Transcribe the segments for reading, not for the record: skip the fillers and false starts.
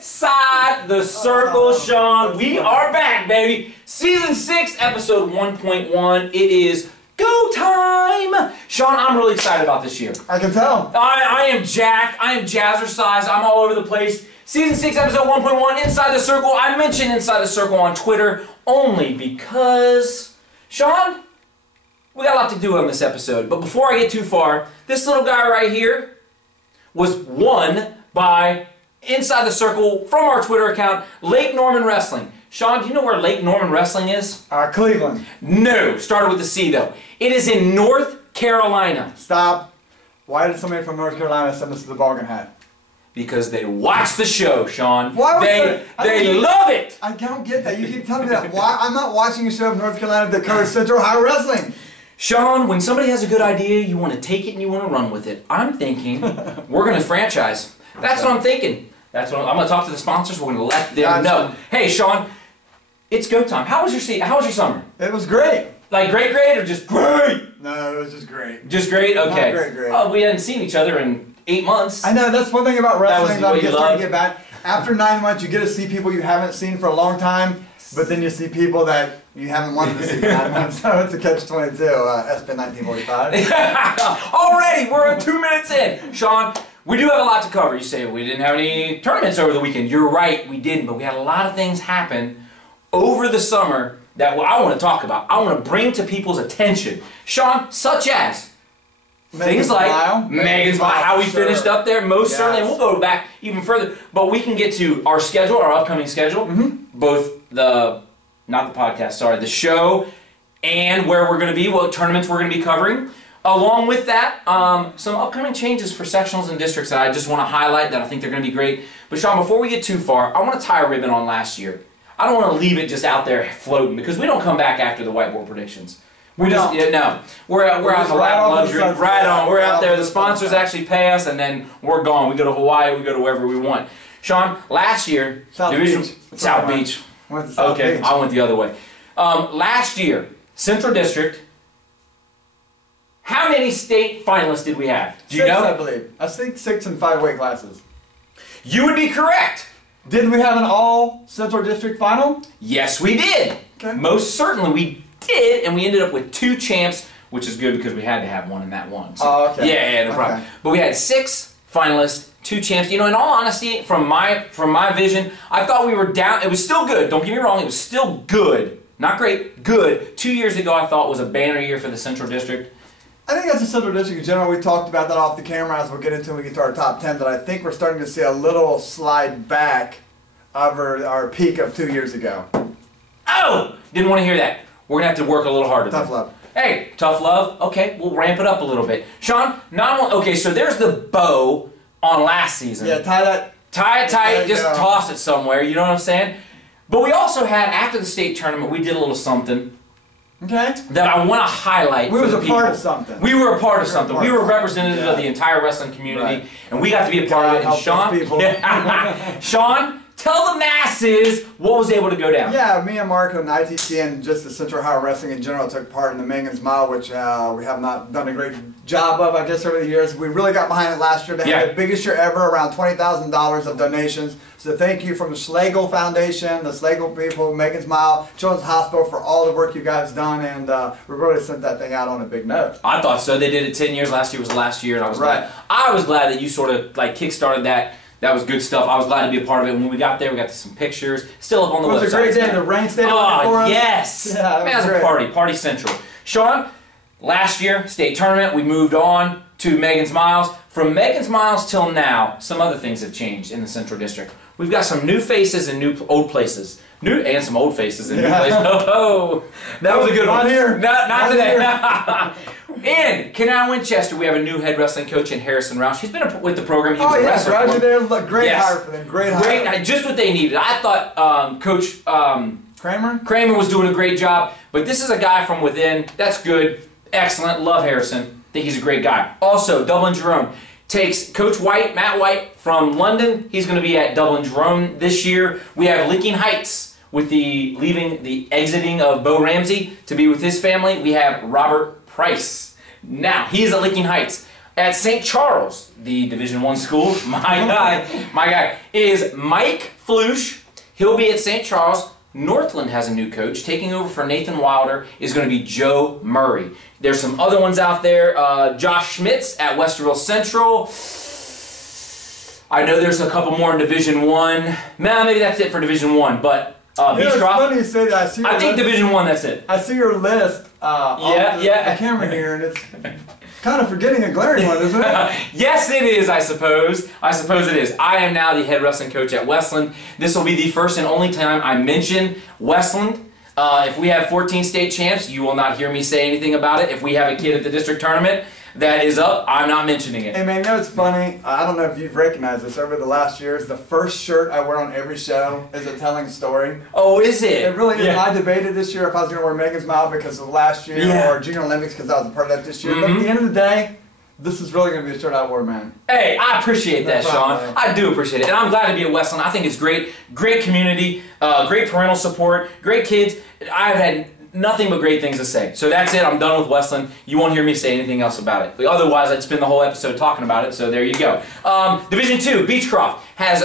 Inside the Circle, Shawn. We are back, baby. Season 6, episode 1.1. It is go time. Shawn, I'm really excited about this year. I can tell. I am jacked. I am jazzercised. I'm all over the place. Season 6, episode 1.1, Inside the Circle. I mentioned Inside the Circle on Twitter only because, Shawn, we got a lot to do on this episode. But before I get too far, this little guy right here was won by Inside the Circle from our Twitter account, Lake Norman Wrestling. Shawn, do you know where Lake Norman Wrestling is? Cleveland. No, started with a C though. It is in North Carolina. Stop. Why did somebody from North Carolina send us to the bargain hat? Because they watch the show, Shawn. Why would they love it. I don't get that. You keep telling me that. Why? I'm not watching a show of North Carolina that covers Central Ohio Wrestling. Shawn, when somebody has a good idea, you want to take it and you want to run with it. I'm thinking we're going to franchise. That's what I'm thinking. I'm going to talk to the sponsors. We're going to let them know. Hey, Shawn, it's go time. How was your summer? It was great. Like great or just great? No, it was just great. Just great? Okay. Not great. Oh, we hadn't seen each other in 8 months. I know, that's one thing about wrestling that I'm starting to get back. After 9 months, you get to see people you haven't seen for a long time, but then you see people that you haven't wanted to see for 9 months. So it's a catch-22, SPN 1945. Already, we're 2 minutes in. Shawn, we do have a lot to cover. You say we didn't have any tournaments over the weekend. You're right, we didn't, but we had a lot of things happen over the summer that I want to talk about. I want to bring to people's attention. Shawn, such as things like Megan's Mile, how we finished up there, most certainly, and we'll go back even further, but we can get to our schedule, our upcoming schedule, both the show, and where we're going to be, what tournaments we're going to be covering. Along with that, some upcoming changes for sectionals and districts that I just want to highlight that I think they're going to be great. But Shawn, before we get too far, I want to tie a ribbon on last year. I don't want to leave it just out there floating because we don't come back after the whiteboard predictions. We're out in the lap luxury, right on. We're out there. The sponsors actually pay us, and then we're gone. We go to Hawaii. We go to wherever we want. Shawn, last year, South Beach. Okay, I went the other way. Last year, Central District. How many state finalists did we have? Do you know? I believe. I think 6 in 5 weight classes. You would be correct. Did we have an all Central District final? Yes, we did. Okay. Most certainly we did, and we ended up with 2 champs, which is good because we had to have one in that one. So, oh, okay. Yeah, no problem. But we had 6 finalists, 2 champs. You know, in all honesty, from my vision, I thought we were down. It was still good. Don't get me wrong. It was still good. Not great. Good. 2 years ago, I thought was a banner year for the Central District. I think that's the Central District in general. We talked about that off the camera as we'll get into when we get to our top 10, that I think we're starting to see a little slide back over our peak of 2 years ago. Oh! Didn't want to hear that. We're going to have to work a little harder. Tough love. Hey, tough love. Okay, we'll ramp it up a little bit. Shawn, okay, so there's the bow on last season. Yeah, tie that. Tie it tight, just toss it somewhere, you know what I'm saying? But we also had, after the state tournament, we did a little something. Okay. That I want to highlight. We was a part of something. We were a part of something. We were representatives of the entire wrestling community, and we got to be a part of it. And Shawn, Shawn, tell the masses what was able to go down. Yeah, me and Marco and Itc and just the Central Ohio Wrestling in general took part in the Megan's Mile, which we have not done a great job of, I guess, over the years. We really got behind it last year. They had the biggest year ever, around $20,000 of donations. So thank you from the Schlegel Foundation, the Schlegel people, Megan's Mile, Children's Hospital for all the work you guys done, and we really sent that thing out on a big note. I thought so. They did it 10 years. Last year was the last year, and I was glad. I was glad that you sort of like kick-started that. That was good stuff. I was glad to be a part of it. When we got there, we got some pictures. Still up on the website. It was a great day. The rain stayed on for us. Yes. Yeah, it was a party central. Shawn, last year, state tournament, we moved on to Megan's Miles. From Megan's Miles till now, some other things have changed in the Central District. We've got some new faces and old places. And some old faces and new places. Oh, that was a good one. Not here. Not today. In Canal Winchester, we have a new head wrestling coach in Harrison Roush. He's been with the program. He was a wrestler. Roger there. Look, great hire for them. Great hire. Just what they needed. I thought Coach Kramer was doing a great job. But this is a guy from within. That's good. Excellent. Love Harrison. Think he's a great guy. Also, Dublin Jerome takes Coach White, Matt White, from London. He's going to be at Dublin Jerome this year. We have Lincoln Heights with the exiting of Bo Ramsey to be with his family. We have Robert Price. Now, he's at Lincoln Heights. At St. Charles, the Division I school, my guy is Mike Flush. He'll be at St. Charles. Northland has a new coach. Taking over for Nathan Wilder is going to be Joe Murray. There's some other ones out there. Josh Schmitz at Westerville Central. I know there's a couple more in Division I. Nah, maybe that's it for Division I. But it's funny you say that. I think Division I, that's it. I see your list on the camera here, and it's kind of forgetting a glaring one, isn't it? Yes, it is, I suppose. I suppose it is. I am now the head wrestling coach at Westland. This will be the first and only time I mention Westland. If we have 14 state champs, you will not hear me say anything about it. If we have a kid at the district tournament that is up, I'm not mentioning it. Hey man, you know what's funny? I don't know if you've recognized this over the last years. The first shirt I wear on every show is a telling story. Oh, is it? It really is. Yeah. I debated this year if I was going to wear Megan's Mile because of last year or Junior Olympics because I was a part of that this year. But at the end of the day, this is really going to be a shirt I wore, man. Hey, I appreciate that, Shawn. I do appreciate it. And I'm glad to be at Westland. I think it's great. Great community, great parental support, great kids. I've had nothing but great things to say. So that's it. I'm done with Westland. You won't hear me say anything else about it. But otherwise, I'd spend the whole episode talking about it. So there you go. Division II, Beechcroft has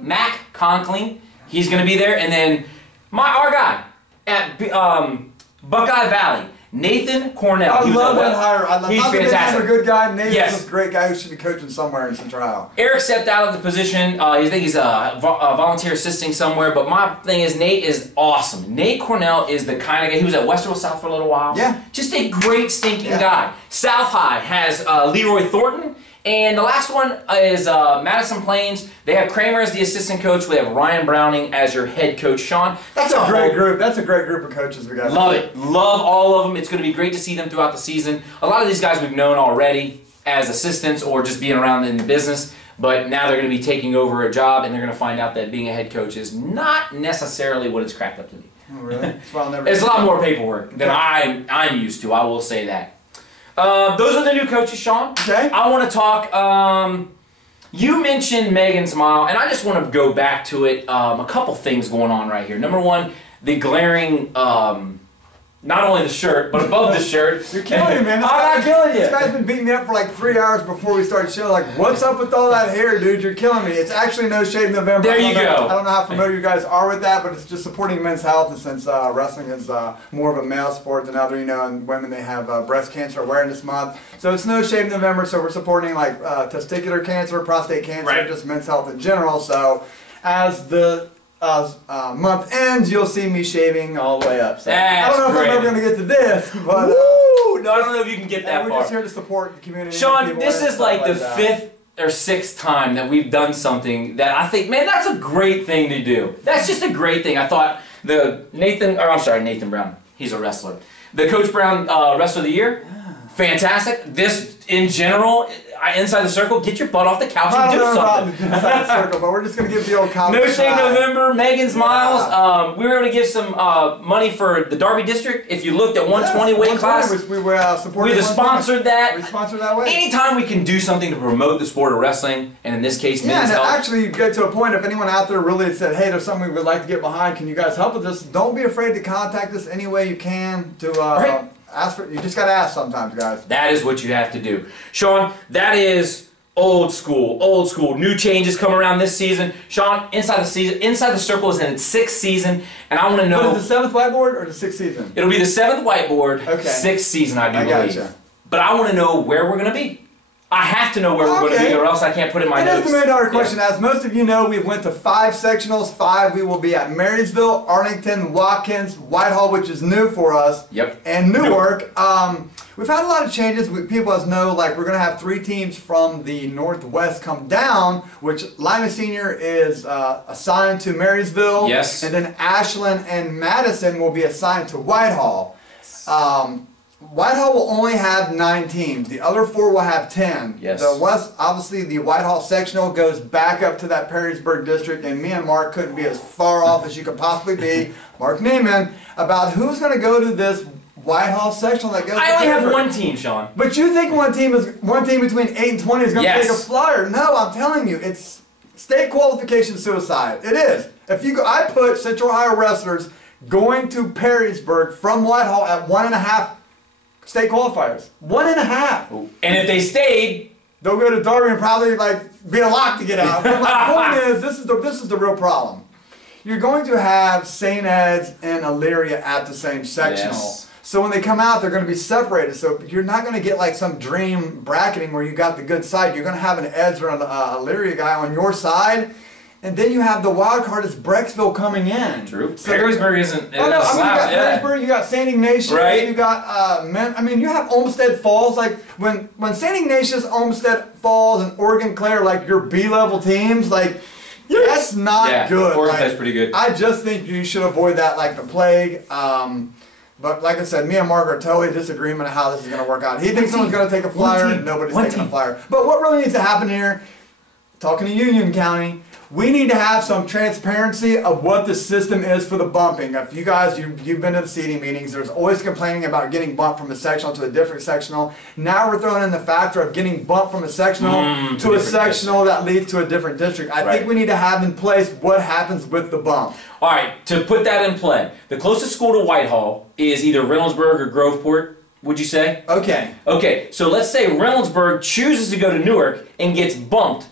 Mac Conkling. He's going to be there. And then our guy at Buckeye Valley, Nathan Cornell. I love that hire. He's fantastic. He's a good guy. Nathan's a great guy who should be coaching somewhere in Central Ohio. Eric stepped out of the position. I think he's a volunteer assisting somewhere. But my thing is, Nate is awesome. Nate Cornell is the kind of guy. He was at Westerville South for a little while. Yeah. Just a great stinking guy. South High has Leroy Thornton. And the last one is Madison Plains. They have Kramer as the assistant coach. We have Ryan Browning as your head coach, Shawn. That's a great group. That's a great group of coaches we got. Love it. Love all of them. It's going to be great to see them throughout the season. A lot of these guys we've known already as assistants or just being around in the business. But now they're going to be taking over a job, and they're going to find out that being a head coach is not necessarily what it's cracked up to be. Oh, really? It's a lot more paperwork than I'm used to. I will say that. Those are the new coaches, Shawn. Okay. I want to talk, you mentioned Megan's Mile, and I just want to go back to it. A couple things going on right here. Number one, the glaring, not only the shirt, but above the shirt. You're killing me, man. I'm not killing you. This guy's been beating me up for like 3 hours before we started showing. Like, what's up with all that hair, dude? You're killing me. It's actually No Shave November. There you go. I don't know how familiar you guys are with that, but it's just supporting men's health. And since wrestling is more of a male sport than other, and women, they have breast cancer awareness month. So it's No Shave November, so we're supporting like testicular cancer, prostate cancer, just men's health in general. So as the month ends, you'll see me shaving all the way up. So I don't know if I'm ever going to get to this, but no, I don't know if you can get that we're far. Just here to support the community. Shawn, this is like the 5th or 6th time that we've done something that I think, man, that's a great thing to do. That's just a great thing. I thought Nathan Brown, he's a wrestler. The Coach Brown Wrestler of the Year, fantastic. This, in general, inside the circle, get your butt off the couch and do something. Inside the circle, but we're just going to give the old college No Shave November, Megan's Miles. We were able to give some money for the Derby District. If you looked at 120 weight class, we sponsored that. We sponsored that way. Anytime we can do something to promote the sport of wrestling, and in this case, men's health. Actually, you get to a point, if anyone out there really said, hey, there's something we would like to get behind, can you guys help with this? Don't be afraid to contact us any way you can to ask for. You just got to ask sometimes, guys. That is what you have to do. Shawn, that is old school, old school. New changes come around this season. Shawn, inside the circle is in its 6th season, and I want to know. But is the 7th whiteboard or the 6th season? It'll be the 7th whiteboard, okay. 6th season, I do believe. Gotcha. But I want to know where we're going to be. I have to know where we're going to be, or else I can't put it in my notes. That's the $1 million question. As most of you know, we've went to 5 sectionals. 5 we will be at Marysville, Arlington, Watkins, Whitehall, which is new for us, and Newark. We've had a lot of changes. People as know, like we're going to have 3 teams from the Northwest come down, which Lima Senior is assigned to Marysville, and then Ashland and Madison will be assigned to Whitehall. Whitehall will only have 9 teams. The other 4 will have 10. Yes. The West, obviously, the Whitehall sectional goes back up to that Perrysburg district, and me and Mark couldn't be as far off as you could possibly be, Mark Neiman, about who's going to go to this Whitehall sectional that goes. I only have 1 team, Shawn. But you think one team between 8 and 20 is going to take a flyer? No, I'm telling you, it's state qualification suicide. It is. If you go, I put Central Ohio wrestlers going to Perrysburg from Whitehall at 1.5 state qualifiers. 1.5. And if they stayed, they'll go to Darby and probably like be a lock to get out. But my point is, this is the real problem. You're going to have St. Ed's and Elyria at the same sectional. Yes. So when they come out, they're going to be separated. So you're not going to get like some dream bracketing where you got the good side. You're going to have an Ed's or an Elyria guy on your side. And then you have the wild card is Brecksville coming in. True. So Perrysburg isn't. Oh no! I mean, you got Perrysburg, you got St. Ignatius, right. You got I mean, you have Olmsted Falls. Like when St. Ignatius, Olmsted Falls, and Oregon Clare, like your B-level teams, like that's not good. Oregon Clare's like, pretty good. I just think you should avoid that like the plague. But like I said, me and Mark are totally in disagreement on how this is going to work out. He thinks someone's going to take a flyer, and nobody's taking a flyer. But what really needs to happen here, talking to Union County, we need to have some transparency of what the system is for the bumping. If you guys, you've been to the seating meetings, there's always complaining about getting bumped from a sectional to a different sectional. Now we're throwing in the factor of getting bumped from a sectional to a sectional that leads to a different district. I think we need to have in place what happens with the bump. All right, to put that in play, the closest school to Whitehall is either Reynoldsburg or Groveport, would you say? Okay. Okay, so let's say Reynoldsburg chooses to go to Newark and gets bumped.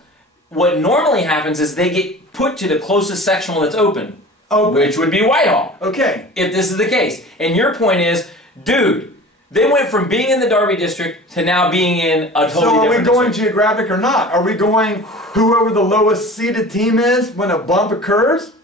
What normally happens is they get put to the closest sectional that's open, which would be Whitehall. Okay. If this is the case. And your point is, dude, they went from being in the Darby district to now being in a totally different district. So are we going geographic or not? Are we going whoever the lowest seeded team is when a bump occurs?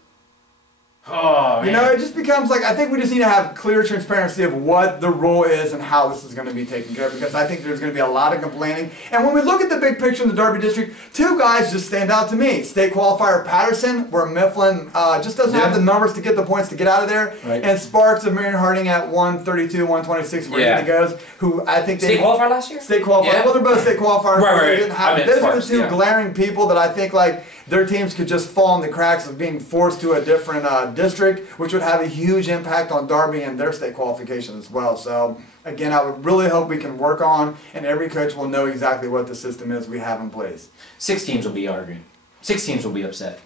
Oh, man. You know, it just becomes like, I think we just need to have clear transparency of what the rule is and how this is going to be taken care of, because I think there's going to be a lot of complaining. And when we look at the big picture in the Darby District, two guys just stand out to me. State qualifier Patterson, where Mifflin just doesn't have the numbers to get the points to get out of there. Right. And Sparks of Marion Harding at 132, 126, where he goes, who I think they... State qualifier last year? State qualifier. Yeah. Well, they're both state qualifiers. Right. Those are the two glaring people that I think, like, their teams could just fall in the cracks of being forced to a different district, which would have a huge impact on Darby and their state qualification as well. So, again, I would really hope we can work on, and every coach will know exactly what the system is we have in place. 6 teams will be arguing. 6 teams will be upset.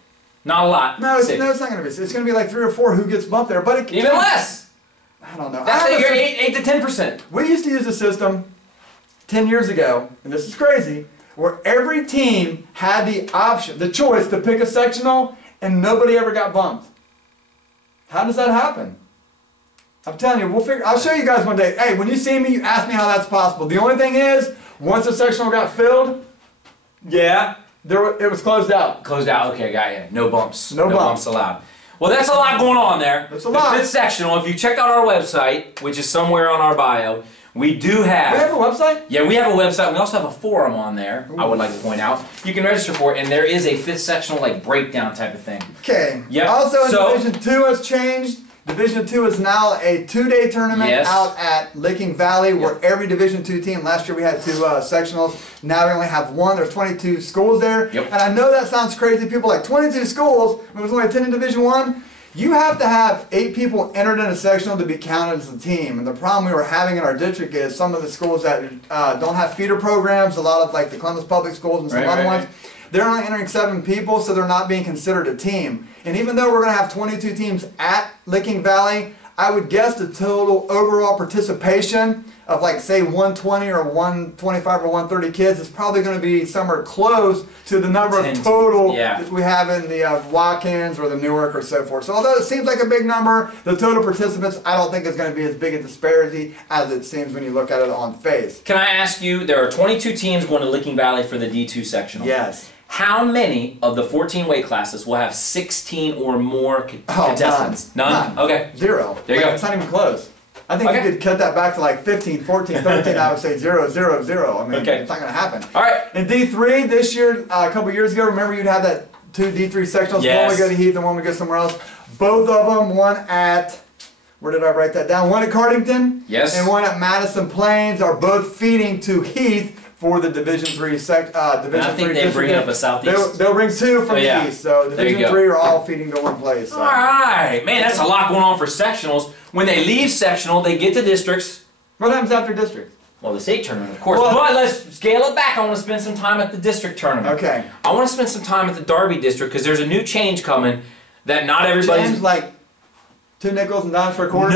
Not a lot. No, it's not going to be. It's going to be like 3 or 4 who gets bumped there. But even less. I don't know. That's like 8 to 10%. We used to use a system 10 years ago, and this is crazy, where every team had the option, the choice to pick a sectional, and nobody ever got bumped. How does that happen? I'm telling you, I'll show you guys one day. Hey, when you see me, you ask me how that's possible. The only thing is, once the sectional got filled, it was closed out. Closed out, okay, got you. No bumps. No bumps allowed. Well, that's a lot going on there. That's a lot. The 5th sectional, if you check out our website, which is somewhere on our bio, we do have... We have a website? Yeah, we have a website. We also have a forum on there, I would like to point out. You can register for it, and there is a 5th sectional like breakdown type of thing. Okay. Yep. Also, Division 2 has changed. Division 2 is now a 2-day tournament out at Licking Valley, where every Division 2 team, last year we had 2 sectionals, now we only have 1. There's 22 schools there. Yep. And I know that sounds crazy. People are like, 22 schools, when there's only 10 in Division 1? You have to have 8 people entered in a sectional to be counted as a team. And the problem we were having in our district is some of the schools that don't have feeder programs, a lot of like the Columbus Public Schools and some other ones, they're only entering 7 people, so they're not being considered a team. And even though we're going to have 22 teams at Licking Valley, I would guess the total overall participation of like say 120 or 125 or 130 kids is probably going to be somewhere close to the number of total that we have in the Watkins or the Newark or so forth. So although it seems like a big number, the total participants I don't think is going to be as big a disparity as it seems when you look at it on face. Can I ask you, there are 22 teams going to Licking Valley for the D2 sectional. Yes. How many of the 14 weight classes will have 16 or more contestants? None? Okay. 0. There you go. It's not even close. I think you could cut that back to like 15, 14, 13. I would say 0, 0, 0. I mean, it's not going to happen. All right. In D3 this year, a couple years ago, remember you'd have that 2 D3 sectionals. One would go to Heath and one would go somewhere else. Both of them, one at, where did I write that down? One at Cardington. Yes. And one at Madison Plains are both feeding to Heath for the Division 3 Division I think they bring up a Southeast. They'll bring 2 from the East. So Division 3 are all feeding to one place. So. All right. Man, that's a lot going on for sectionals. When they leave sectional, they get to districts. What happens after districts? Well, the state tournament, of course. But let's scale it back. I want to spend some time at the district tournament. Okay. I want to spend some time at the Darby district because there's a new change coming that not everybody's... Change like 2 nickels and dimes for a quarter?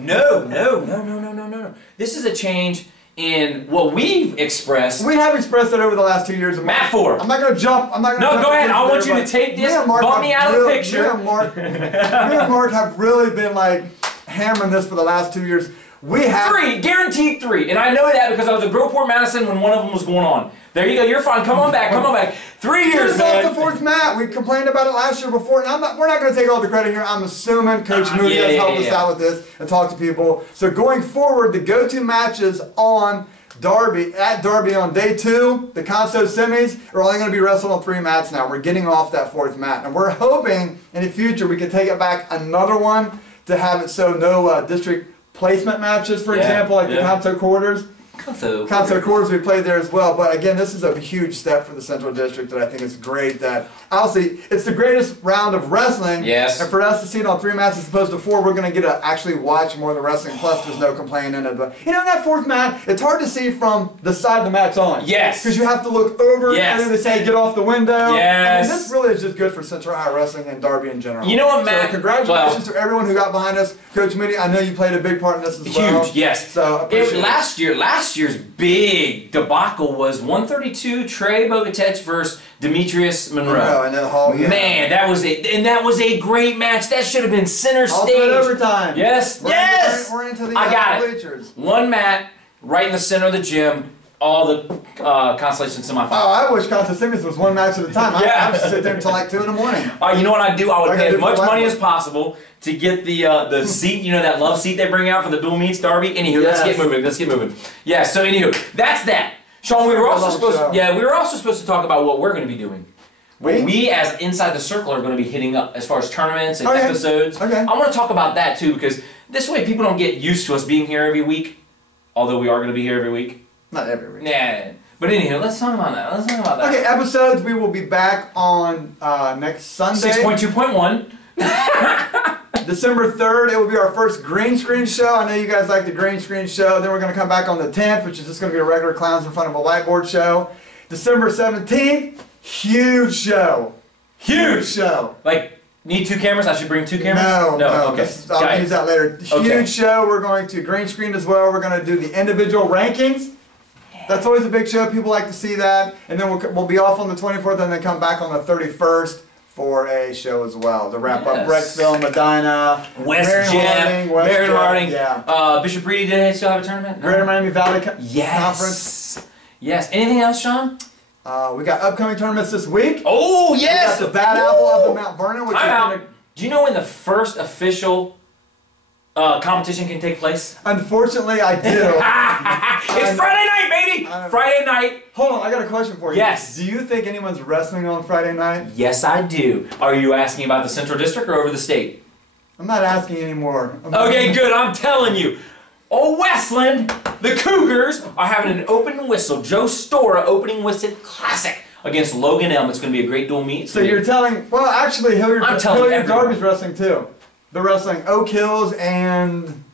No. no. This is a change in what we've expressed. We have expressed it over the last 2 years. Matt Ford. I'm not going to jump. I'm not going to. No, go ahead. I want you to take this. Bump me out of the picture. Me and Mark have really been like hammering this for the last 2 years. We have 3, guaranteed 3, and I know that because I was at Groveport Madison when one of them was going on. There you go. You're fine. Come on back. Come on back. 3 years, man. Off the fourth mat. We complained about it last year before, and we're not going to take all the credit here. I'm assuming Coach Moody has helped us out with this and talked to people. So going forward, the go-to matches on Derby on day 2, the Conso semis are only going to be wrestled on 3 mats now. We're getting off that 4th mat, and we're hoping in the future we can take it back another one to have it so no district placement matches, for example, like the Conso quarters. Conso quarters we played there as well. But again, this is a huge step for the Central District that I think is great. That obviously it's the greatest round of wrestling. Yes. And for us to see it on 3 mats as opposed to 4, we're going to get to actually watch more of the wrestling. Plus, there's no complaining. But you know, that 4th mat, it's hard to see from the side the mat's on. Yes. Because you have to look over. Yes. And then they say get off the window. Yes. I mean, this really is just good for Central Ohio Wrestling and Derby in general. You know what, Matt? So congratulations to everyone who got behind us. Coach Moody, I know you played a big part in this as well. Huge, yes. So last year's big debacle was 132 Trey Bogatech versus Demetrius Monroe. I know, Hall, yeah. Man, that was a great match. That should have been center stage. Ultimate overtime. Yes, yes. We're into the I got bleachers. it. 1 mat right in the center of the gym. All the Constellation semifinals. Oh, I wish Conso semis was 1 match at a time. Yeah. I would sit there until like 2 in the morning. You know what I'd do? I would pay as much money as possible to get the seat, you know, that love seat they bring out for the dual meets Derby. Anywho, let's get moving. Let's get moving. Yeah. So anywho, that's that. Shawn, we were also supposed to talk about what we're going to be doing. We as Inside the Circle are going to be hitting up as far as tournaments and episodes. Okay. I want to talk about that too because this way people don't get used to us being here every week. Although we are going to be here every week. Not every week. Nah. But anyhow, let's talk about that. Okay, episodes. We will be back on next Sunday. 6.2.1. December 3rd, it will be our first green screen show. I know you guys like the green screen show. Then we're going to come back on the 10th, which is just going to be a regular clowns in front of a whiteboard show. December 17th, huge show. Huge show. Like, need 2 cameras? I should bring 2 cameras? No. Okay. I'll use that later. Huge show. We're going to green screen as well. We're going to do the individual rankings. That's always a big show. People like to see that. And then we'll be off on the 24th and then come back on the 31st for a show as well. To wrap up Brecksville, Medina, West Jet, Marion Harding. Yeah. Bishop Reedy, did they still have a tournament? Greater Miami Valley Conference. Yes. Anything else, Shawn? We got upcoming tournaments this week. Oh, yes! We got the Bad Apple up in Mount Vernon. Which do you know when the first official competition can take place? Unfortunately, I do. It's Friday night, baby! Friday night. Hold on, I got a question for you. Yes. Do you think anyone's wrestling on Friday night? Yes, I do. Are you asking about the Central District or over the state? I'm not asking anymore. Okay, good. I'm telling you. Oh, Westland, the Cougars are having an open whistle. Joe Stora opening whistle classic against Logan Elm. It's going to be a great dual meet. So you're telling, well, actually, Hilliard Darby's wrestling too. They're wrestling Oak Hills and...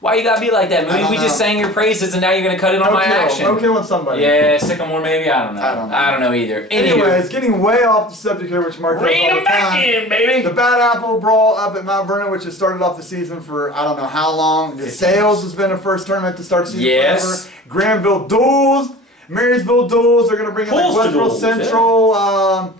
Why you gotta be like that, Moody? We just sang your praises and now you're gonna cut it on my action. Oak Hill and somebody. Yeah, Sycamore maybe? I don't know. I don't know either. Anyways, getting way off the subject here, which Mark rein them back in, baby! The Bad Apple Brawl up at Mount Vernon, which has started off the season for I don't know how long. The Sales has been the first tournament to start season forever. Granville Duels, Marysville Duels, they're gonna bring in like Westboro Central,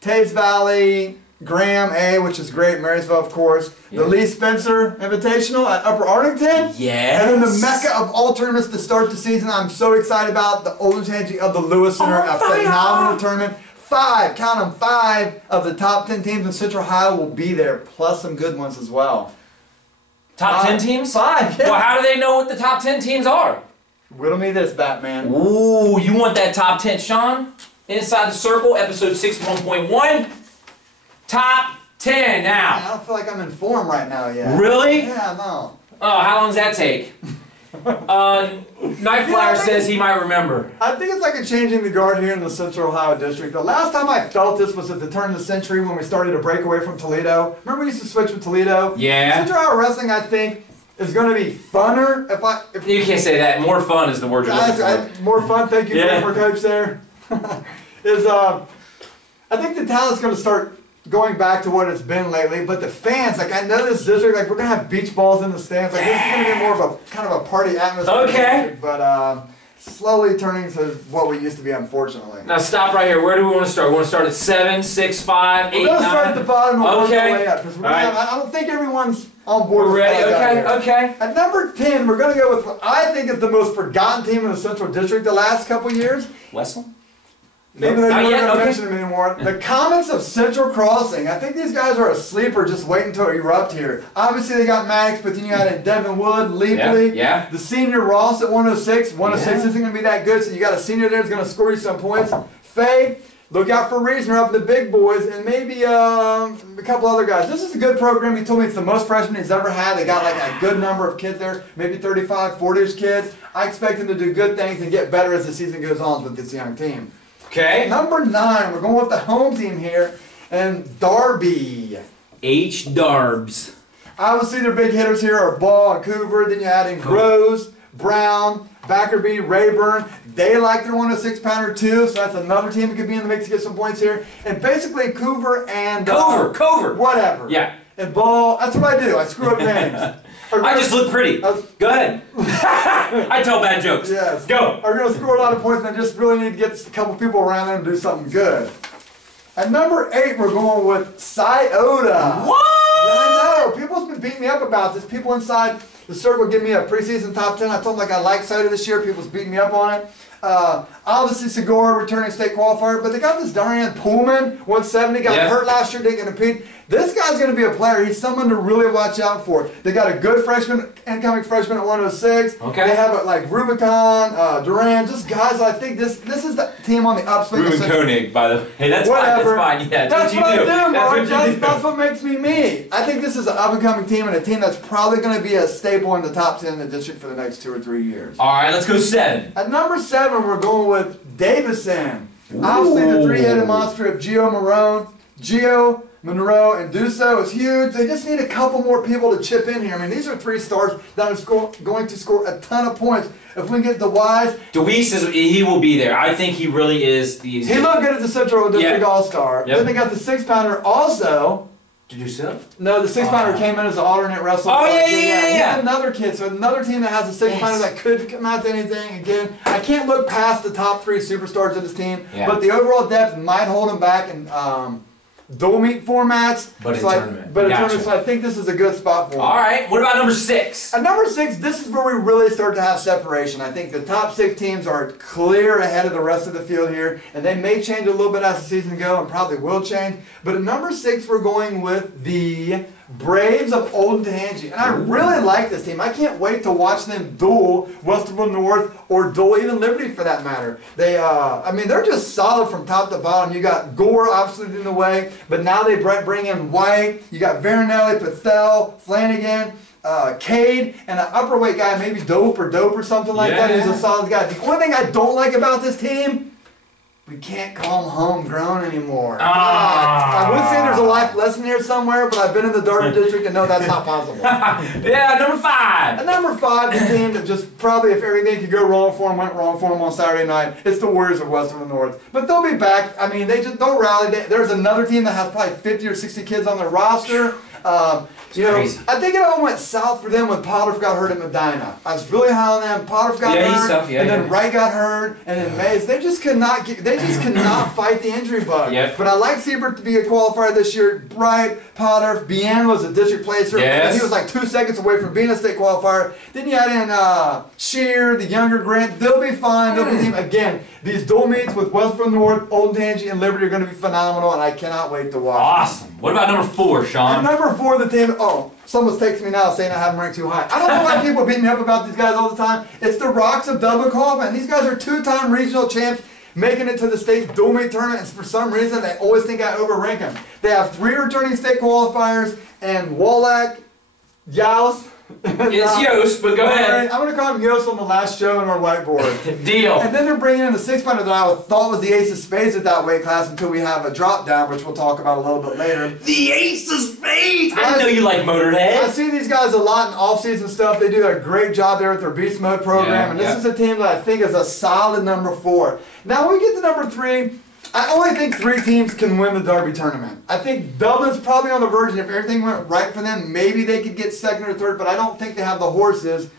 Tays Valley, Graham A, which is great, Marysville, of course. The Lee Spencer Invitational at Upper Arlington. Yes. And then the mecca of all tournaments to start the season. I'm so excited about the Olushanji of the Lewis Center, a phenomenal tournament. 5, count them, 5 of the top 10 teams in Central Ohio will be there, plus some good ones as well. Top 10 teams? 5, yeah. Well, how do they know what the top 10 teams are? Riddle me this, Batman. Ooh, you want that top 10, Shawn? Inside the Circle, episode 6.1. Top 10 now. I don't feel like I'm in form right now yet. Really? Yeah, no. Oh, how long does that take? Night Flyer says he might remember. I think it's like a changing the guard here in the Central Ohio District. The last time I felt this was at the turn of the century when we started to break away from Toledo. Remember we used to switch with Toledo? Yeah. Central Ohio Wrestling, I think, is going to be funner. If you can't say that. More fun is the word you're looking for. More fun, thank you, former coach there. I think the talent's going to start going back to what it's been lately, but the fans, like I know this district, like we're gonna have beach balls in the stands, like this is gonna be more of a kind of a party atmosphere. Okay. But slowly turning to what we used to be, unfortunately. Now stop right here. Where do we want to start? We want to start at 7, 6, 5, 8, 9? We're gonna start at the bottom and work our Okay. way up. Because Right. I don't think everyone's on board We're with ready. what I got Okay. here. Okay. At number 10, we're gonna go with what I think is the most forgotten team in the Central District the last couple years. Wessel? Even though you Not weren't yet, going to okay. mention them anymore. The Comets of Central Crossing. I think these guys are a sleeper just waiting to erupt here. Obviously they got Maddox, but then you got Devin Wood, Leapley, Yeah. the senior Ross at 106. 106 Yeah. isn't going to be that good, so you got a senior there that's going to score you some points. Faye, look out for Reasoner up in the big boys, and maybe a couple other guys. This is a good program. He told me it's the most freshmen he's ever had. They got like a good number of kids there, maybe 35, 40-ish kids. I expect them to do good things and get better as the season goes on with this young team. Okay. Number 9, we're going with the home team here, and Darby. H. Darbs. Obviously, their big hitters here are Ball and Coover. Then you add in Groves, Brown, Backerby, Rayburn. They like their 106-pounder too, so that's another team that could be in the mix to get some points here. And basically, Coover and Cover. whatever. Yeah. And Ball. That's what I do. I screw up names. I just look pretty. Go ahead. I tell bad jokes. Yes. Go. Are going to score a lot of points, and I just really need to get a couple people around them and do something good. At number 8, we're going with Scioto. What? Yeah, I know. People's been beating me up about this. People inside the circle give me a preseason top 10. I told them like I like Scioto this year. People's beating me up on it. Obviously Segura returning state qualifier, but they got this Darian Pullman, 170, got hurt last year, didn't compete. This guy's going to be a player. He's someone to really watch out for. They got a good freshman, incoming freshman at 106. Okay. They have like Rubicon, Duran, just guys. I think this is the team on the upswing. Ruben Koenig, by the way. Hey, that's Whatever. fine. That's fine. Yeah, That's what I do, Mark. That's That's what makes me me. I think this is an up-and-coming team and a team that's probably going to be a staple in the top 10 in the district for the next 2 or 3 years. All right, let's go 7. At number 7, we're going with Davison. Obviously, the three-headed monster of Gio, Monroe, and Duso is huge. They just need a couple more people to chip in here. I mean, these are 3 stars that are going to score a ton of points. If we can get the Wise. DeWeese, he will be there. I think he really is. He looked good as a Central District All-Star. Yep. Then they got the 6-pounder also. Did you see that? No, the 6-pounder came in as an alternate wrestler. Oh, yeah. He's another kid, so another team that has a 6-pounder that could come out to anything. Again, I can't look past the top 3 superstars of this team, but the overall depth might hold them back in dual meet formats. But in tournament. But in tournament, so I think this is a good spot for them. All right, what about number 6? At number 6, this is where we really start to have separation. I think the top 6 teams are clear ahead of the rest of the field here, and they may change a little bit as the season goes, and probably will change. But at number 6, we're going with the Braves of Old Tangi. And I really like this team. I can't wait to watch them duel Westerville North or duel even Liberty for that matter. They, I mean, they're just solid from top to bottom. You got Gore obviously in the way, but now they bring in White. You got Veronelli, Pathel, Flanagan, Cade, and an upperweight guy, maybe Dope or something like that. He's a solid guy. The only thing I don't like about this team, we can't call them homegrown anymore. I would say there's a life lesson here somewhere, but I've been in the Darby District and know that's not possible. Yeah, number 5. At number 5, the team that just probably, if everything could go wrong for them, went wrong for them on Saturday night, it's the Warriors of Westerville North. But they'll be back. I mean, they'll rally. There's another team that has probably 50 or 60 kids on their roster. You know, crazy. I think it all went south for them when Potter got hurt at Medina. I was really high on them. Potter got hurt, and then Wright got hurt, and then Mays. They just could not fight the injury bug. But I like Siebert to be a qualifier this year. Bright, Potter, Bien was a district placer. And he was like 2 seconds away from being a state qualifier. Then you add in Shear, the younger Grant. They'll be fine. They'll be team again. These dual meets with Westerville North, Old Tangi, and Liberty are going to be phenomenal, and I cannot wait to watch. Awesome. What about number 4, Shawn? And number 4, the team. Oh, someone's texting me now saying I have them ranked too high. I don't know why people beat me up about these guys all the time. It's the Rocks of Dublin Kaufman. These guys are 2-time regional champs, making it to the state dual meet tournament, and for some reason they always think I overrank them. They have 3 returning state qualifiers, and Wallach, Yaus. It's Yost, but go ahead. I'm going to call him Yost on the last show on our whiteboard. Deal. And then they're bringing in the 6-pounder that I thought was the Ace of Spades at that weight class until we have a drop down, which we'll talk about a little bit later. The Ace of Spades! I know you like Motorhead. I see these guys a lot in off-season stuff. They do a great job there with their Beast Mode program, and this is a team that I think is a solid number 4. Now, when we get to number 3, I only think 3 teams can win the Derby tournament. I think Dublin's probably on the verge, and if everything went right for them, maybe they could get second or third, but I don't think they have the horses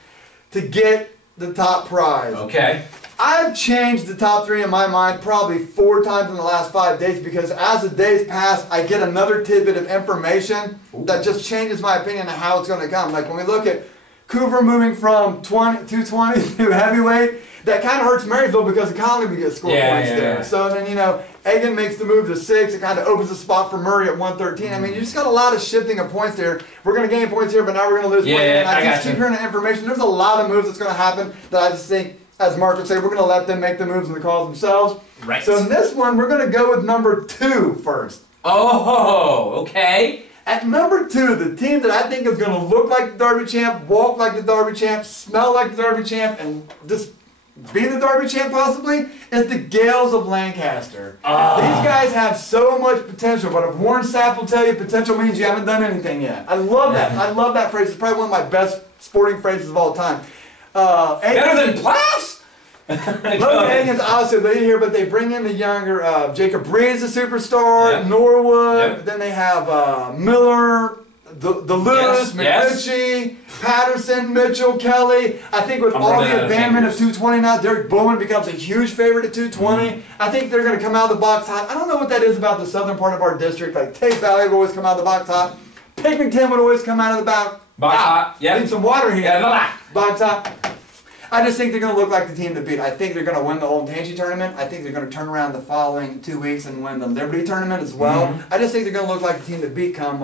to get the top prize. Okay. I've changed the top 3 in my mind probably 4 times in the last 5 days because as the days pass, I get another tidbit of information that just changes my opinion on how it's going to come. Like when we look at Coover moving from 220 to heavyweight, that kind of hurts Marysville because Economy gets score points there. Yeah. So then, you know, Egan makes the move to 6. It kind of opens a spot for Murray at 113. I mean, you just got a lot of shifting of points there. We're going to gain points here, but now we're going to lose points. And I just keep hearing the information. There's a lot of moves that's going to happen that I just think, as Mark would say, we're going to let them make the moves and the calls themselves. Right. So in this one, we're going to go with number 2 first. Oh, okay. At number 2, the team that I think is going to look like the Derby champ, walk like the Derby champ, smell like the Derby champ, and just be the Derby champ possibly, is the Gales of Lancaster. These guys have so much potential, but if Warren Sapp will tell you potential means you haven't done anything yet. I love that. I love that phrase. It's probably one of my best sporting phrases of all time. Better than Plaths? Logan Egan's obviously they here, but they bring in the younger Jacob Breed's a superstar, Norwood, then they have Miller, the Lewis, McRitchie, Patterson, Mitchell, Kelly. I think with all the advancement of 220 now, Derek Bowman becomes a huge favorite at 220. I think they're going to come out of the box hot. I don't know what that is about the southern part of our district. Like Tate Valley would always come out of the box hot. Pickerington would always come out of the box hot. Yeah. Need some water here. Box hot. I just think they're going to look like the team to beat. I think they're going to win the Old Tangy tournament. I think they're going to turn around the following 2 weeks and win the Liberty tournament as well. I just think they're going to look like the team to beat come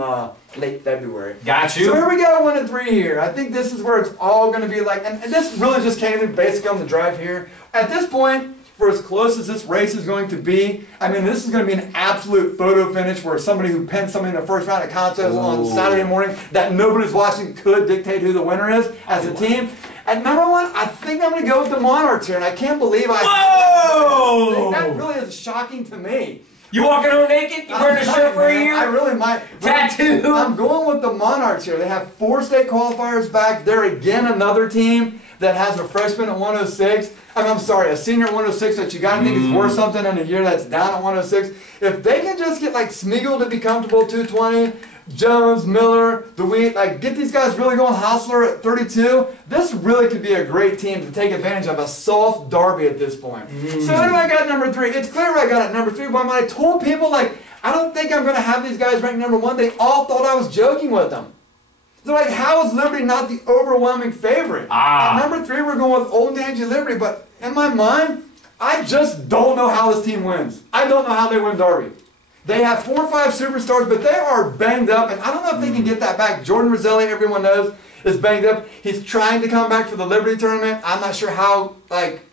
late February. Got you. So here we go, 1 and 3 here. I think this is where it's all going to be like, and this really just came in basically on the drive here. At this point, for as close as this race is going to be, I mean, this is going to be an absolute photo finish where somebody who penned somebody in the first round of contests on Saturday morning that nobody's watching could dictate who the winner is as a team. At number 1, I think I'm going to go with the Monarchs here, and I can't believe that really is shocking to me. You walking home naked? You wearing a shirt for a year? I really might. Tattoo? I'm going with the Monarchs here. They have 4 state qualifiers back. They're again another team that has a freshman at 106. I'm sorry, a senior at 106 that you got to think is worth something in a year that's down at 106. If they can just get like Smeagol to be comfortable at 220, Jones, Miller, DeWeet, like get these guys really going. Hassler at 32. This really could be a great team to take advantage of a soft Derby at this point. So who do I got at number 3? It's clear I got at number 3, but when I told people like I don't think I'm going to have these guys ranked number 1, they all thought I was joking with them. They're like, how is Liberty not the overwhelming favorite? At number 3, we're going with Old Nancy Liberty, but in my mind, I just don't know how this team wins. I don't know how they win Derby. They have 4 or 5 superstars, but they are banged up, and I don't know if they can get that back. Jordan Roselli, everyone knows, is banged up. He's trying to come back for the Liberty tournament. I'm not sure how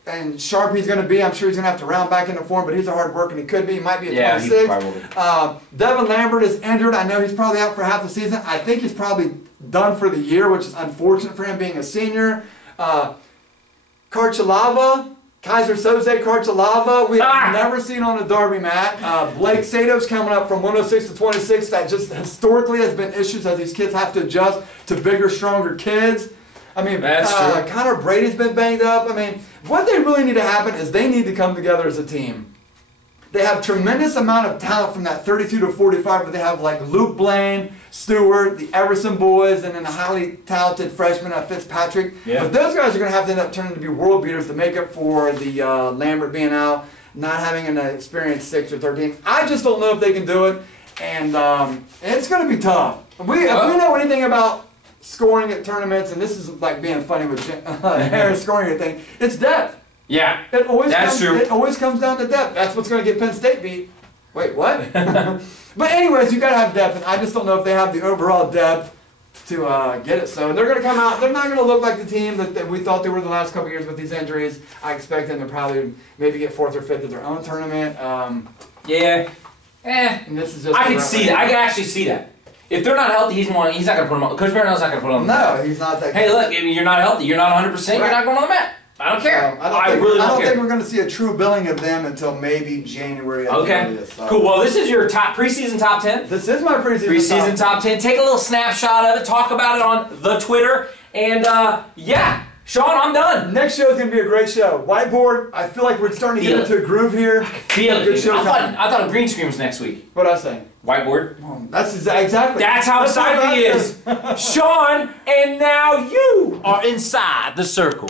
and sharp he's going to be. I'm sure he's going to have to round back into form, but he's a hard worker, and he could be. He might be at 26. Devin Lambert is injured. I know he's probably out for half the season. I think he's probably done for the year, which is unfortunate for him being a senior. Karchalava. Kaiser Soze Karchalava, we have never seen on a Derby mat. Blake Sato's coming up from 106 to 26. That just historically has been issues as these kids have to adjust to bigger, stronger kids. I mean, Connor Brady's been banged up. I mean, what they really need to happen is they need to come together as a team. They have tremendous amount of talent from that 32 to 45, but they have like Luke Blaine, Stewart, the Everson boys, and then a highly talented freshman Fitzpatrick. But those guys are going to have to end up turning to be world beaters to make up for the Lambert being out, not having an experienced 6 or 13. I just don't know if they can do it, and it's going to be tough. If we know anything about scoring at tournaments, and this is like being funny with Harris scoring a thing, it's depth. Yeah, it always true. It always comes down to depth. That's what's going to get Penn State beat. Wait, what? But anyways, you got to have depth, and I just don't know if they have the overall depth to get it. So they're going to come out. They're not going to look like the team that we thought they were the last couple of years with these injuries. I expect them to probably maybe get 4th or 5th at their own tournament. And this is just I can see that. I can actually see that. If they're not healthy, he's not going to put them on. Coach Barrett's not going to put them on. No, he's not that good. Hey, look, if you're not healthy, you're not 100%, you're not going on the mat. I don't care. I don't think we're going to see a true billing of them until maybe January. Cool. Well, this is your preseason top 10. This is my preseason top 10. Take a little snapshot of it. Talk about it on the Twitter. And, Sean, I'm done. Next show is going to be a great show. Whiteboard, I feel like we're starting to get into a groove here. Feel it. I thought a green screen was next week. What I say? Whiteboard. That's exactly. That's how excited he is. Sean, and now you are inside the circle.